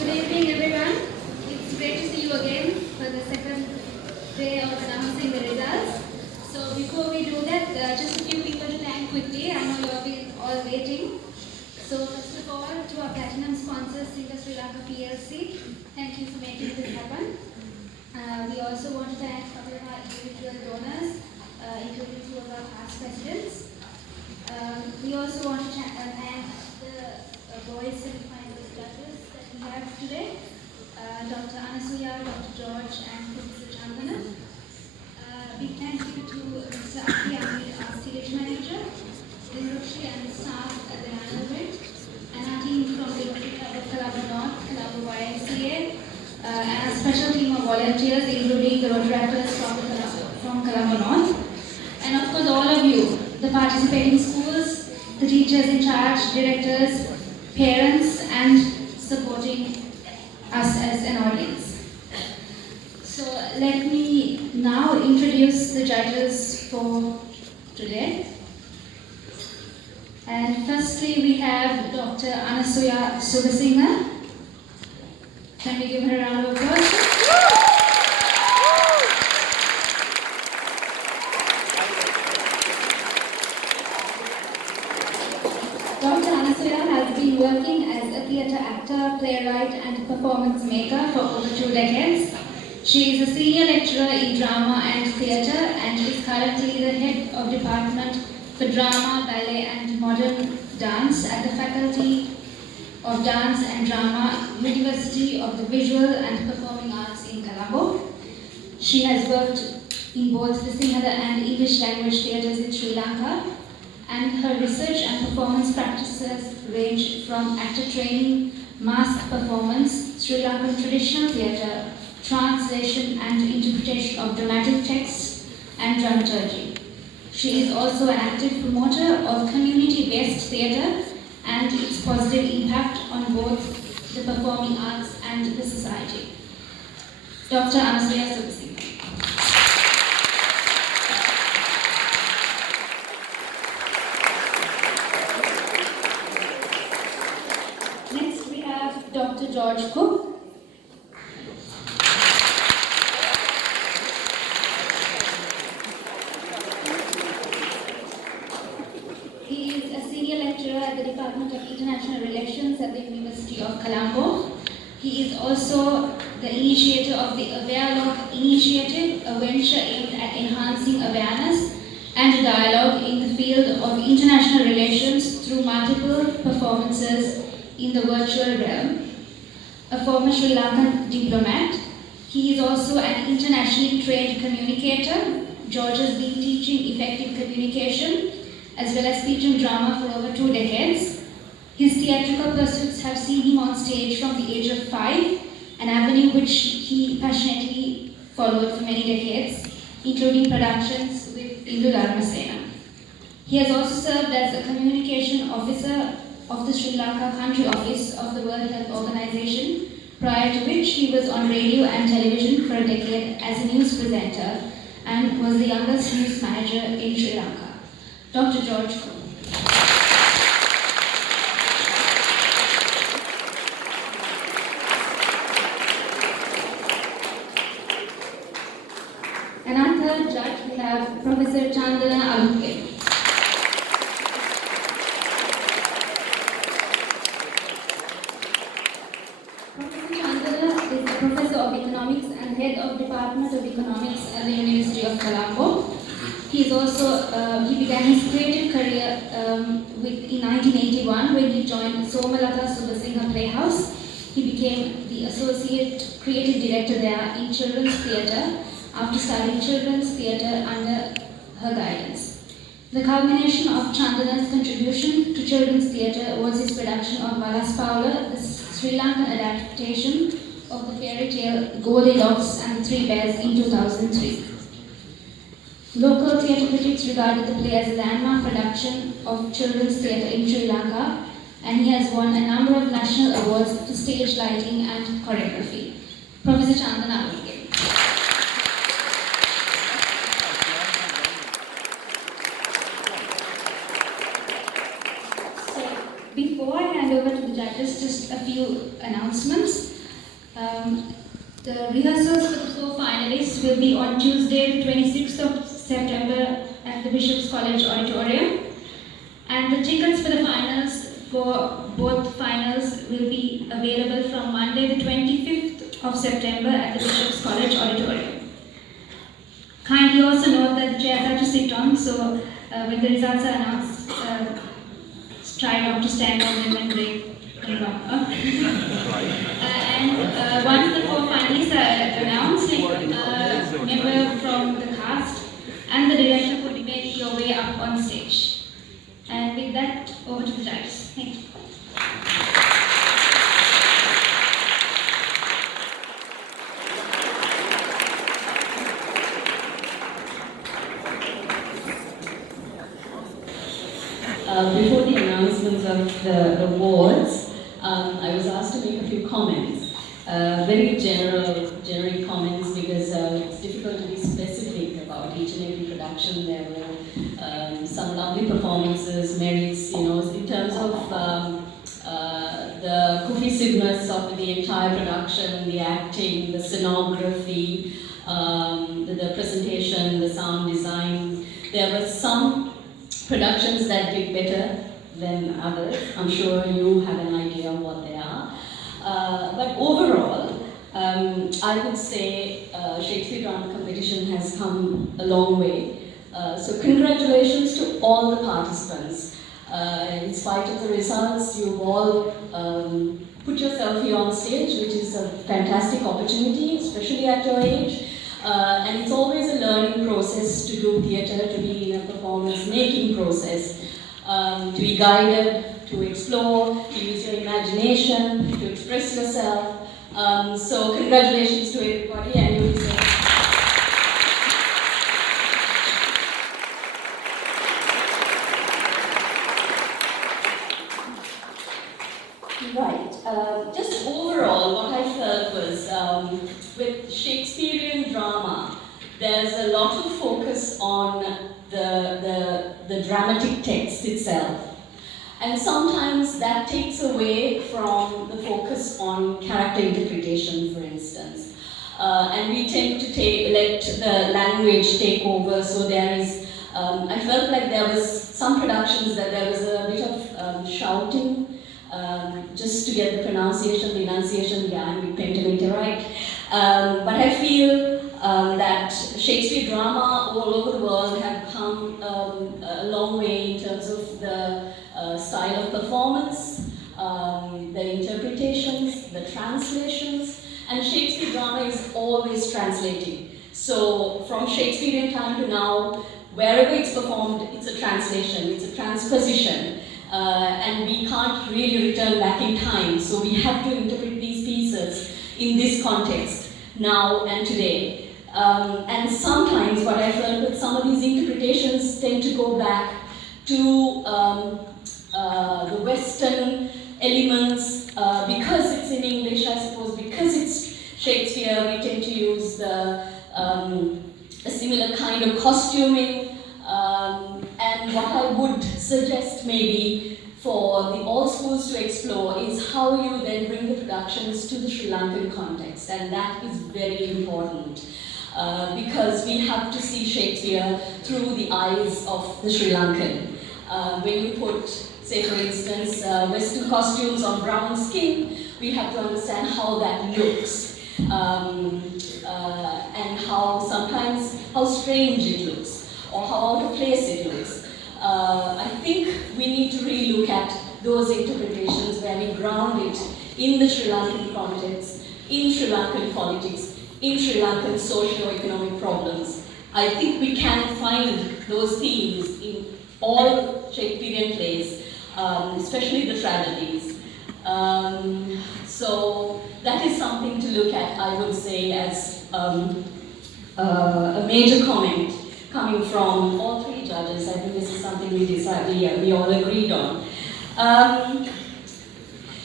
Good evening, everyone. It's great to see you again for the second day of announcing the results. So before we do that, just a few people to thank quickly. I know you have been all waiting. So first of all, to our platinum sponsor, Sri Lanka PLC, thank you for making this happen. We also want to thank a couple of our individual donors, including two of our past presidents. We also want to thank the boys semi-finalist judges that we have today, Dr. Anasuya, Dr. George, and Professor Chandana. Big thank you to Mr. Aki, our stage manager, the Rotary and the staff at the Wendt, and our team from the Rotary Club of Colombo North, Colombo YMCA, and a special team of volunteers, including the Rotaractors from Colombo North, and of course all of you, the participating schools, the teachers in charge, directors, parents, and supporting us as an audience. So let me now introduce the judges for today. And firstly, we have Dr. Anasuya Subasinghe. Can we give her a round of applause? Dr. Anasuya has been working as a theatre actor, playwright, and performance maker for over 2 decades. She is a senior lecturer in drama and theatre and is currently the head of Department for Drama, Ballet, and Modern Dance at the Faculty of Dance and Drama, University of the Visual and Performing Arts in Colombo. She has worked in both the Sinhala and English language theatres in Sri Lanka, and her research and performance practices range from actor training, mask performance, Sri Lankan traditional theatre, translation and interpretation of dramatic texts, and dramaturgy. She is also an active promoter of community-based theatre and its positive impact on both the performing arts and the society. Dr. Anasuya Subasinghe. Next we have Dr. George Cooke. At the Department of International Relations at the University of Colombo. He is also the initiator of the Dialog initiative, a venture aimed at enhancing awareness and dialogue in the field of international relations through multiple performances in the virtual realm. A former Sri Lankan diplomat, he is also an internationally trained communicator. George has been teaching effective communication as well as speech and drama for over 2 decades. His theatrical pursuits have seen him on stage from the age of 5, an avenue which he passionately followed for many decades, including productions with DRAMASL. He has also served as a communication officer of the Sri Lanka Country Office of the World Health Organization, prior to which he was on radio and television for a decade as a news presenter and was the youngest news manager in Sri Lanka. Dr. George Cooke. And our third judge, we have Professor Chandana Aluthge. Professor Chandana is a professor of economics and head of Department of Economics at the University of Colombo. He is also, he began his creative career in 1981 when he joined Somalata Subasinghe Playhouse. He became the associate creative director there in children's theatre after studying children's theatre under her guidance. The culmination of Chandana's contribution to children's theatre was his production of Malas Paula, the Sri Lankan adaptation of the fairy tale Goldilocks and the Three Bears in 2003. Local theatre critics regarded the play as a landmark production of children's theatre in Sri Lanka, and he has won a number of national awards for stage lighting and choreography. Professor Chandana Aluthge. So, before I hand over to the judges, just a few announcements. The rehearsals for the 4 finalists will be on Tuesday, 26th of September at the Bishop's College Auditorium. And the tickets for the finals, for both finals, will be available from Monday, the 25th of September at the Bishop's College Auditorium. Kindly also note that the chairs are to sit on, so when the results are announced, try not to stand on them and break them up. And once the 4 finalists are announced, a member from the cast and the director could make your way up on stage. And with that, over to the judges. Thank you. Before the announcements of the awards, I was asked to make a few comments. Very generic comments, because it's difficult to be specific about each and every production. There were some lovely performances, merits, in terms of the cohesiveness of the entire production, the acting, the scenography, the presentation, the sound design. There were some productions that did better than others. I'm sure you have an idea of what they are. But overall, I would say Shakespeare drama competition has come a long way. So congratulations to all the participants. In spite of the results, you've all put yourself here on stage, which is a fantastic opportunity, especially at your age. And it's always a learning process to do theatre, to be in a performance-making process, to be guided, to explore, to use your imagination, to express yourself. So congratulations to everybody, and you will say. Right. Just overall, what I felt was with Shakespearean drama, there's a lot of focus on the dramatic text itself. And sometimes that takes away from the focus on character interpretation, for instance. And we tend to let the language take over, so there is, I felt like there was some productions that there was a bit of shouting, just to get the pronunciation, the enunciation, yeah, I'm pentameter right. But I feel that Shakespeare drama all over the world have come a long way in terms of the style of performance, the interpretations, the translations, and Shakespeare drama is always translating. So from Shakespearean time to now, wherever it's performed, it's a translation, it's a transposition. And we can't really return back in time, so we have to interpret these pieces in this context, now and today. And sometimes what I felt with some of these interpretations tend to go back to the Western elements, because it's in English, I suppose, because it's Shakespeare, we tend to use a similar kind of costuming. And what I would suggest maybe for the all schools to explore is how you then bring the productions to the Sri Lankan context, and that is very important because we have to see Shakespeare through the eyes of the Sri Lankan. When you put, say for instance, Western costumes on brown skin, we have to understand how that looks and how strange it looks, or how out of place it looks. I think we need to relook at those interpretations where we ground it in the Sri Lankan context, in Sri Lankan politics, in Sri Lankan socio-economic problems. I think we can find those themes in all Shakespearean plays, especially the tragedies. So that is something to look at, I would say, as a major comment coming from all three judges. I think this is something we all agreed on.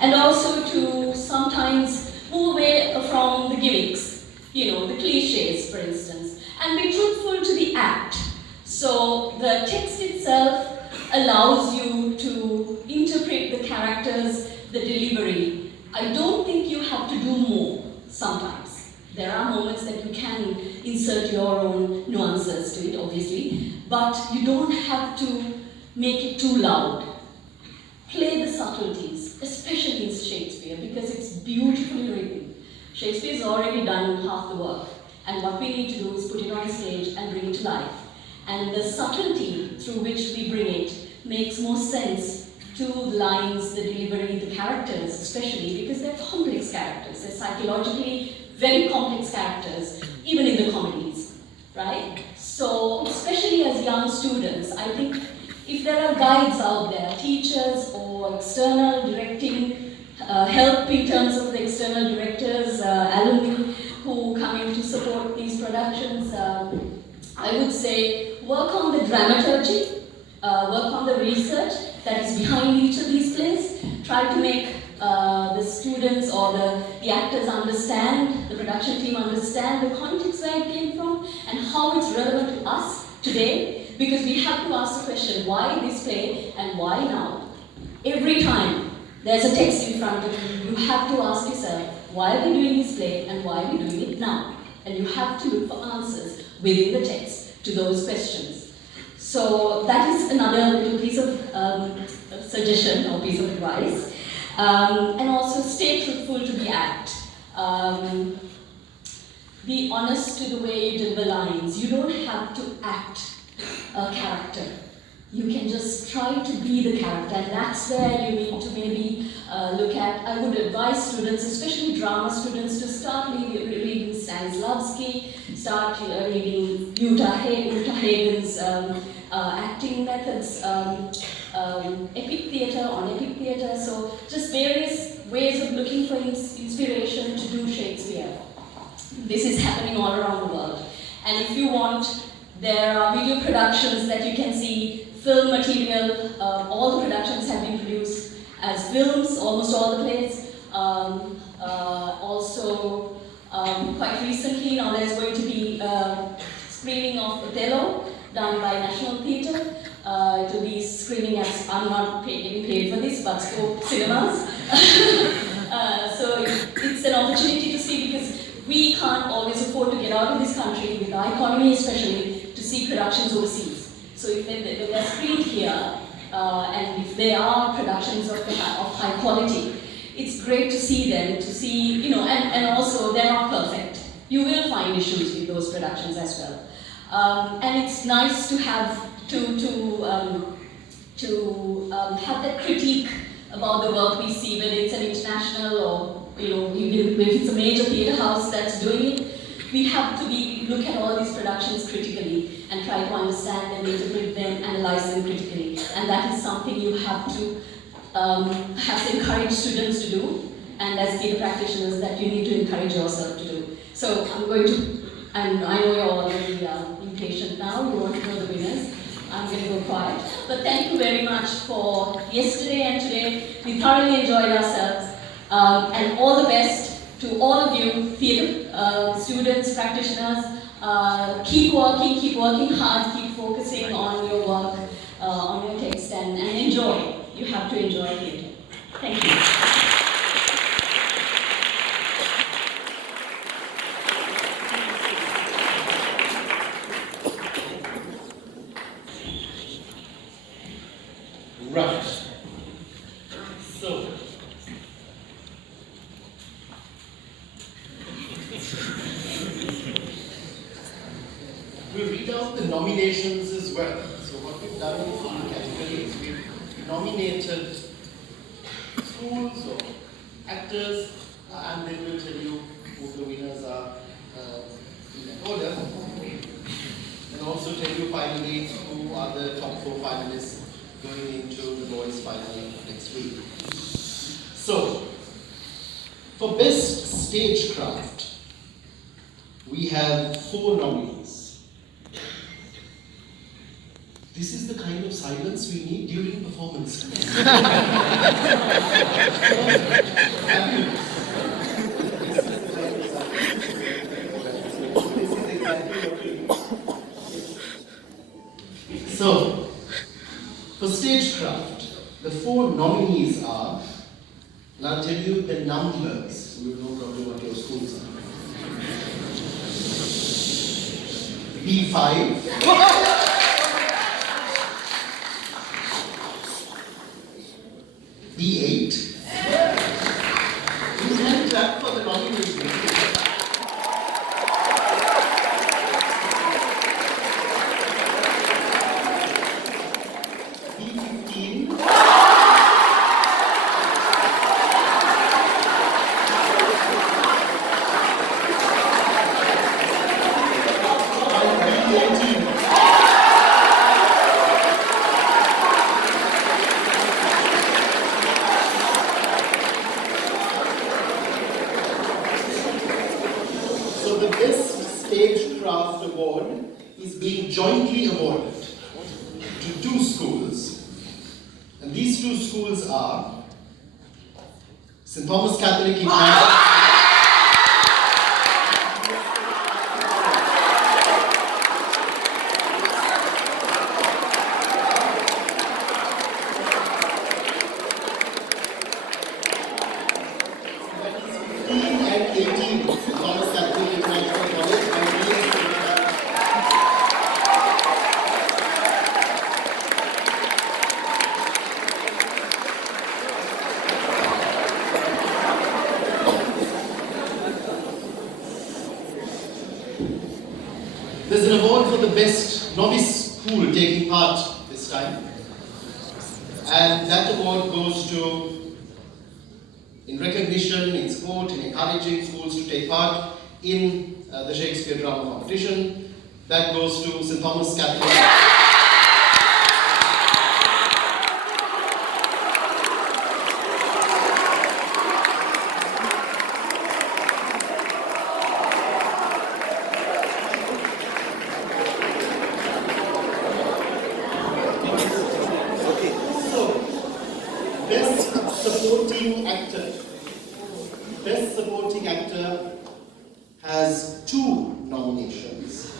And also to sometimes move away from the gimmicks, the cliches, for instance, and be truthful to the act. So the text itself allows you to interpret the characters, the delivery. I don't think you have to do more. sometimes. There are moments that you can insert your own nuances to it, obviously, but you don't have to make it too loud. Play the subtleties, especially in Shakespeare, because it's beautifully written. Shakespeare's already done half the work, and what we need to do is put it on stage and bring it to life. And the subtlety through which we bring it makes more sense to the lines, the delivery, the characters, especially because they're complex characters. They're psychologically very complex characters, even in the comedies, right? So, especially as young students, I think if there are guides out there, teachers or external directing help in terms of the external directors, alumni who come in to support these productions, I would say work on the dramaturgy, work on the research that is behind each of these plays, try to make the students or the actors understand, the production team understand the context where it came from and how it's relevant to us today, because we have to ask the question, why this play and why now? Every time there's a text in front of you, you have to ask yourself, why are we doing this play and why are we doing it now? And you have to look for answers within the text to those questions. So that is another little piece of suggestion or piece of advice. And also stay truthful to the act. Be honest to the way you deliver lines. You don't have to act a character. You can just try to be the character, and that's where you need to maybe look at. I would advise students, especially drama students, to start reading Stanislavski, start reading Uta Hagen's acting methods, epic theatre on epic theatre. So just various ways of looking for inspiration to do Shakespeare. This is happening all around the world. And if you want, there are video productions that you can see, film material. All the productions have been produced as films, almost all the plays. Also, quite recently, now there's going to be a screening of Othello done by National Theatre. It will be screening as, I'm not getting paid for this, but Cooke cinemas. So it's an opportunity to see, because we can't always afford to get out of this country, with our economy especially, to see productions overseas. So if they're screened here, and if they are productions of high quality, it's great to see them, to see, and also they're not perfect. You will find issues with those productions as well. And it's nice to have have that critique about the work we see, whether it's an international or even if it's a major theatre house that's doing it. We have to look at all these productions critically and try to understand them, interpret them, analyze them critically. And that is something you have to encourage students to do, and as theatre practitioners that you need to encourage yourself to do. So I know you're all very impatient now, you want to know the winners. I'm going to go quiet. But thank you very much for yesterday and today. We thoroughly enjoyed ourselves. And all the best to all of you, theatre students, practitioners. Keep working hard, keep focusing on your work, on your text, and enjoy. You have to enjoy theatre. Thank you. Right. So, we'll read out the nominations as well. So what we've done in the categories, we've nominated schools or actors, and then we'll tell you who the winners are in that order. And also tell you finally who are the top 4 finalists going into the boys' final next week. So, for Best Stagecraft, we have 4 nominees. This is the kind of silence we need during performance. So, for Stagecraft, the 4 nominees are And I'll tell you the numbers, so you know probably what your schools are. B5. B8. You can clap for the nomination. B15. So the Best Stagecraft Award is being jointly awarded to two schools. And these two schools are St. Thomas Catholic International. There's an award for the best novice school taking part this time. And that award goes to, in recognition, in support, in encouraging schools to take part in the Shakespeare drama competition. That goes to St. Thomas Catholic. Best Supporting Actor has 2 nominations.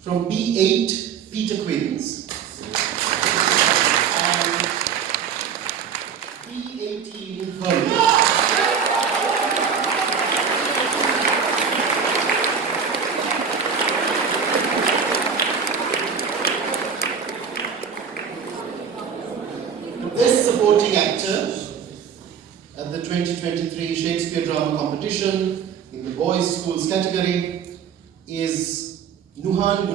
From B8, Peter Quinns, and B18, Ferreira. Best Supporting Actor at the 2023 Shakespeare Drama Competition in the Boys Schools category is Yohan.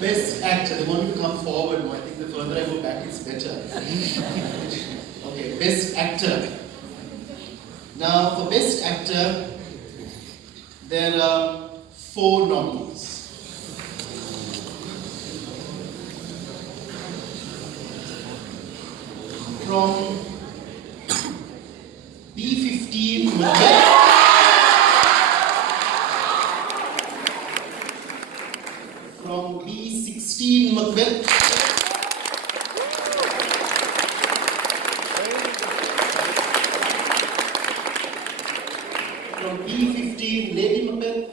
Best Actor, they want you to come forward more. I think the further I go back, it's better. Okay, Best Actor. Now, for Best Actor, there are 4 nominees. From B15, from B16, Macbeth. From B15, Lady Macbeth.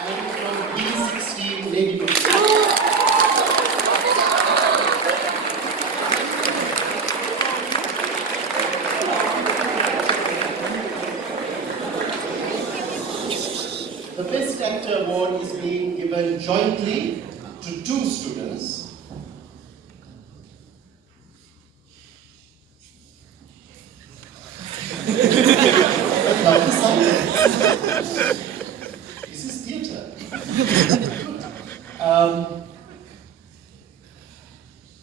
And from B16, Lady Macbeth. The Best Actor Award is being given jointly to 2 students. This is theatre.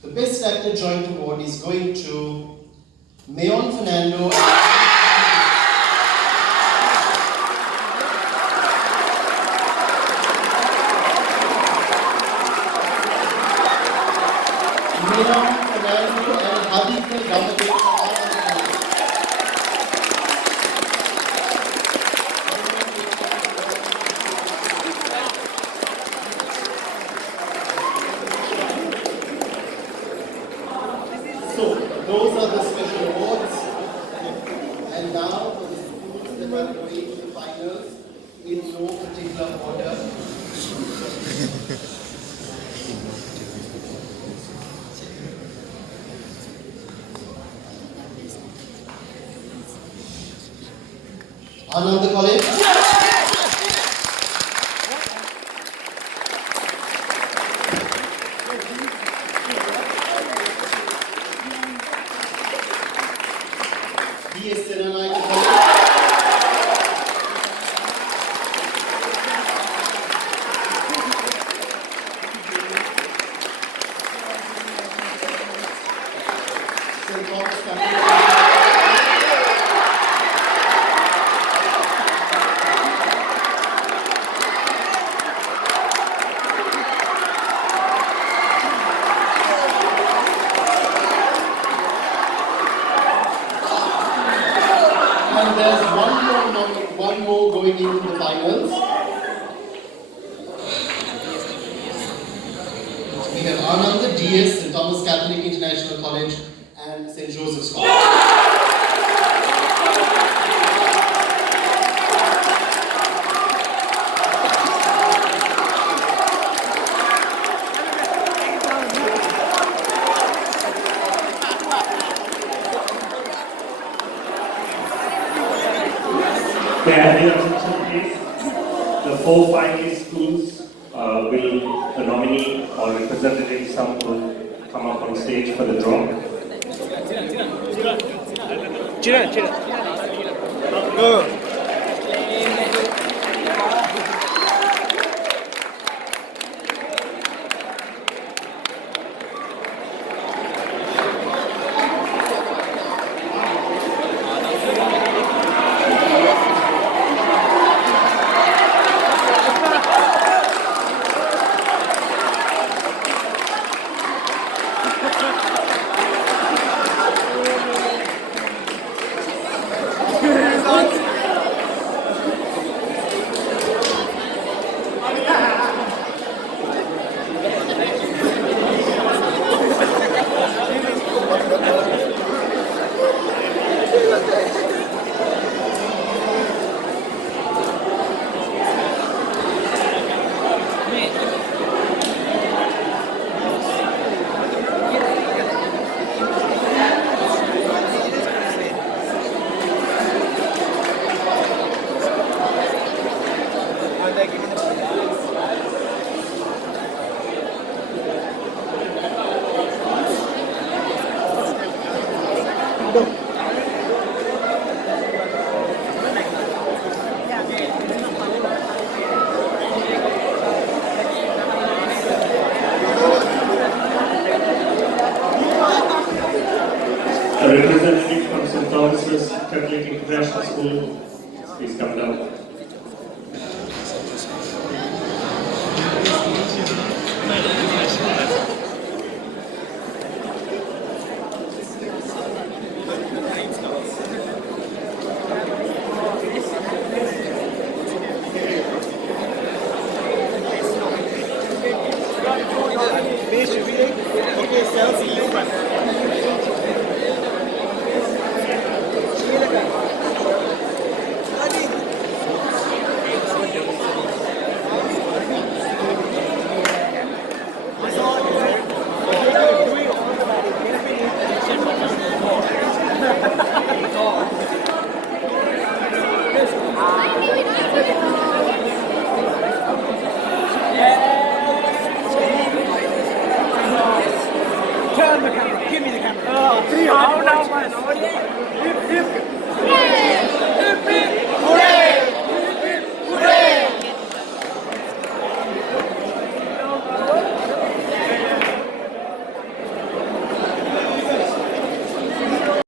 The Best Actor Joint Award is going to Mayon Fernando. Mayon Fernando and Habib Gambate are on the panel. So, those are the special awards. And now for the schools that are going to the finals in no particular order. Ananda College. DS Senanayake College. St. Thomas Catholic. And there's one more going into the finals. We have Anand, DS, St. Thomas Catholic International College, and St. Joseph's College. May I have your attention, please? The 4 finalist schools will, the nominee or representative, some will come up on stage for the draw. A representative from St. Thomas's Catholic International School, please come down.